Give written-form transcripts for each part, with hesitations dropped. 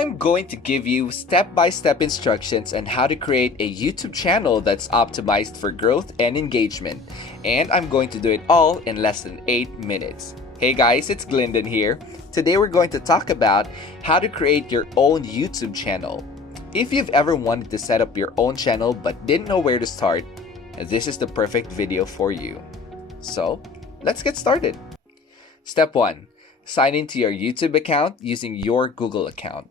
I'm going to give you step-by-step instructions on how to create a YouTube channel that's optimized for growth and engagement, and I'm going to do it all in less than 8 minutes. Hey guys, it's Glyndon here. Today we're going to talk about how to create your own YouTube channel. If you've ever wanted to set up your own channel but didn't know where to start, this is the perfect video for you. So, let's get started. Step 1. Sign into your YouTube account using your Google account.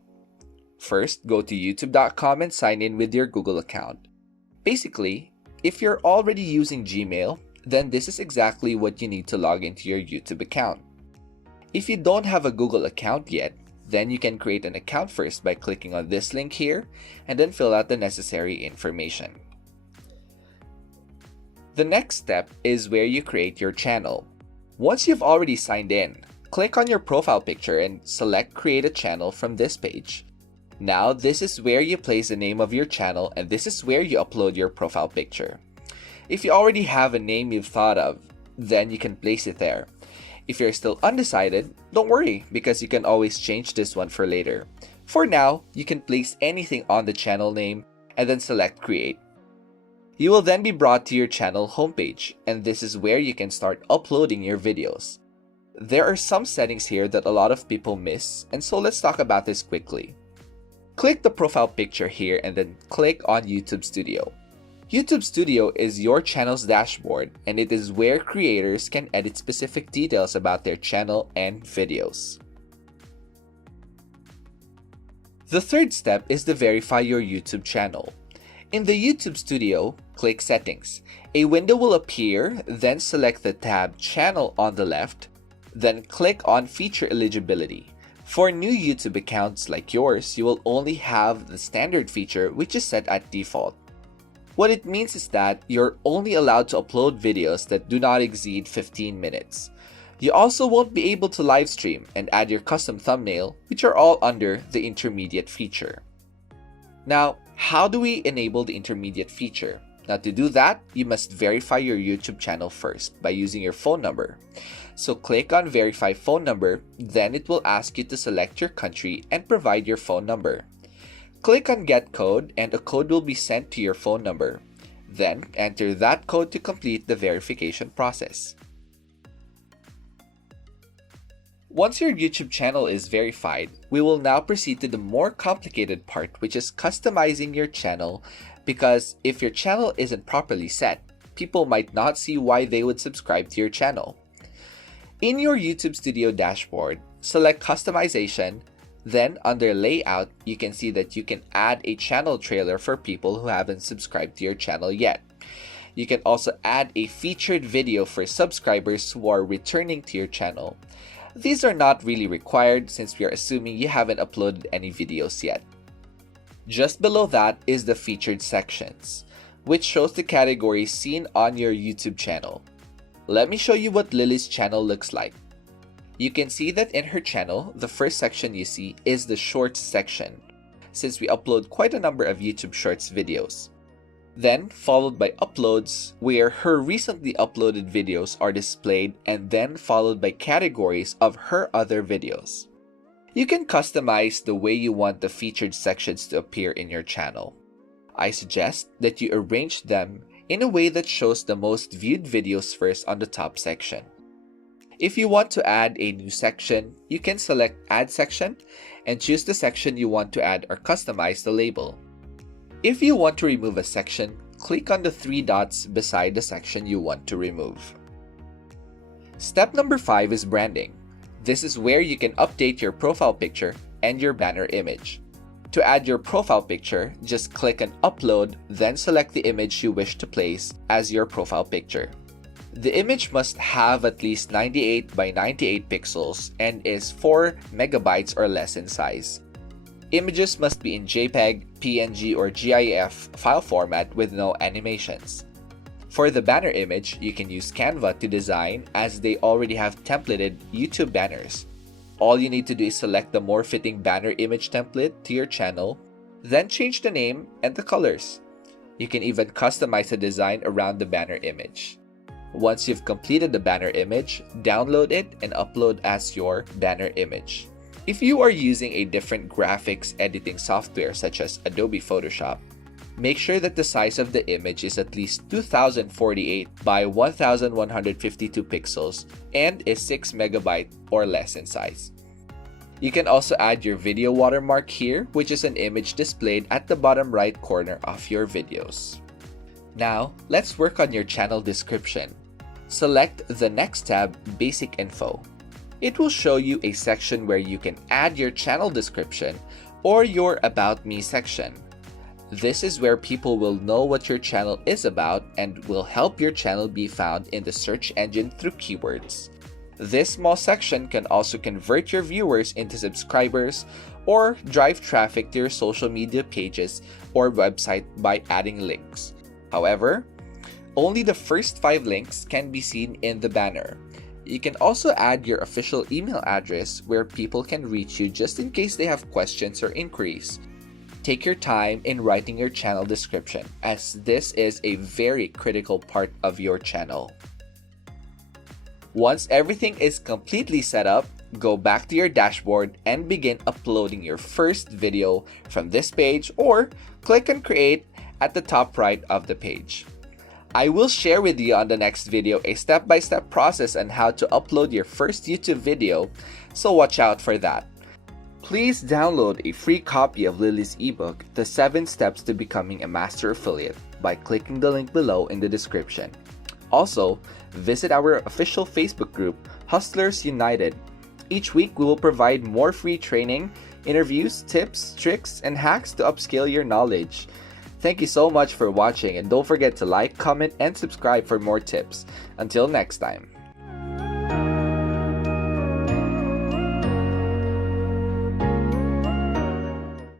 First, go to youtube.com and sign in with your Google account. Basically, if you're already using Gmail, then this is exactly what you need to log into your YouTube account. If you don't have a Google account yet, then you can create an account first by clicking on this link here and then fill out the necessary information. The next step is where you create your channel. Once you've already signed in, click on your profile picture and select Create a Channel from this page. Now, this is where you place the name of your channel and this is where you upload your profile picture. If you already have a name you've thought of, then you can place it there. If you're still undecided, don't worry because you can always change this one for later. For now, you can place anything on the channel name and then select Create. You will then be brought to your channel homepage, and this is where you can start uploading your videos. There are some settings here that a lot of people miss, and so let's talk about this quickly. Click the profile picture here and then click on YouTube Studio. YouTube Studio is your channel's dashboard, and it is where creators can edit specific details about their channel and videos. The third step is to verify your YouTube channel. In the YouTube Studio, click Settings. A window will appear, then select the tab Channel on the left, then click on Feature Eligibility. For new YouTube accounts like yours, you will only have the standard feature, which is set at default. What it means is that you're only allowed to upload videos that do not exceed 15 minutes. You also won't be able to live stream and add your custom thumbnail, which are all under the intermediate feature. Now, how do we enable the intermediate feature? Now, to do that, you must verify your YouTube channel first by using your phone number. So click on Verify Phone Number, then it will ask you to select your country and provide your phone number. Click on Get Code and a code will be sent to your phone number. Then enter that code to complete the verification process. Once your YouTube channel is verified, we will now proceed to the more complicated part, which is customizing your channel, because if your channel isn't properly set, people might not see why they would subscribe to your channel. In your YouTube Studio dashboard, select Customization, then under Layout, you can see that you can add a channel trailer for people who haven't subscribed to your channel yet. You can also add a featured video for subscribers who are returning to your channel. These are not really required since we are assuming you haven't uploaded any videos yet. Just below that is the featured sections, which shows the categories seen on your YouTube channel. Let me show you what Lily's channel looks like. You can see that in her channel, the first section you see is the Shorts section, since we upload quite a number of YouTube Shorts videos. Then followed by Uploads, where her recently uploaded videos are displayed, and then followed by categories of her other videos. You can customize the way you want the featured sections to appear in your channel. I suggest that you arrange them in a way that shows the most viewed videos first on the top section. If you want to add a new section, you can select Add Section and choose the section you want to add or customize the label. If you want to remove a section, click on the 3 dots beside the section you want to remove. Step number 5 is branding. This is where you can update your profile picture and your banner image. To add your profile picture, just click on Upload, then select the image you wish to place as your profile picture. The image must have at least 98 by 98 pixels and is 4 megabytes or less in size. Images must be in JPEG, PNG, or GIF file format with no animations. For the banner image, you can use Canva to design as they already have templated YouTube banners. All you need to do is select the more fitting banner image template to your channel, then change the name and the colors. You can even customize the design around the banner image. Once you've completed the banner image, download it and upload as your banner image. If you are using a different graphics editing software such as Adobe Photoshop, make sure that the size of the image is at least 2048 by 1152 pixels and is 6 MB or less in size. You can also add your video watermark here, which is an image displayed at the bottom right corner of your videos. Now, let's work on your channel description. Select the next tab, Basic Info. It will show you a section where you can add your channel description or your About Me section. This is where people will know what your channel is about and will help your channel be found in the search engine through keywords. This small section can also convert your viewers into subscribers or drive traffic to your social media pages or website by adding links. However, only the first 5 links can be seen in the banner. You can also add your official email address where people can reach you just in case they have questions or inquiries. Take your time in writing your channel description, as this is a very critical part of your channel. Once everything is completely set up, go back to your dashboard and begin uploading your first video from this page or click on Create at the top right of the page. I will share with you on the next video a step-by-step process on how to upload your first YouTube video, so watch out for that. Please download a free copy of Lily's ebook, The 7 Steps to Becoming a Master Affiliate, by clicking the link below in the description. Also, visit our official Facebook group, Hustlers United. Each week, we will provide more free training, interviews, tips, tricks, and hacks to upscale your knowledge. Thank you so much for watching, and don't forget to like, comment, and subscribe for more tips. Until next time.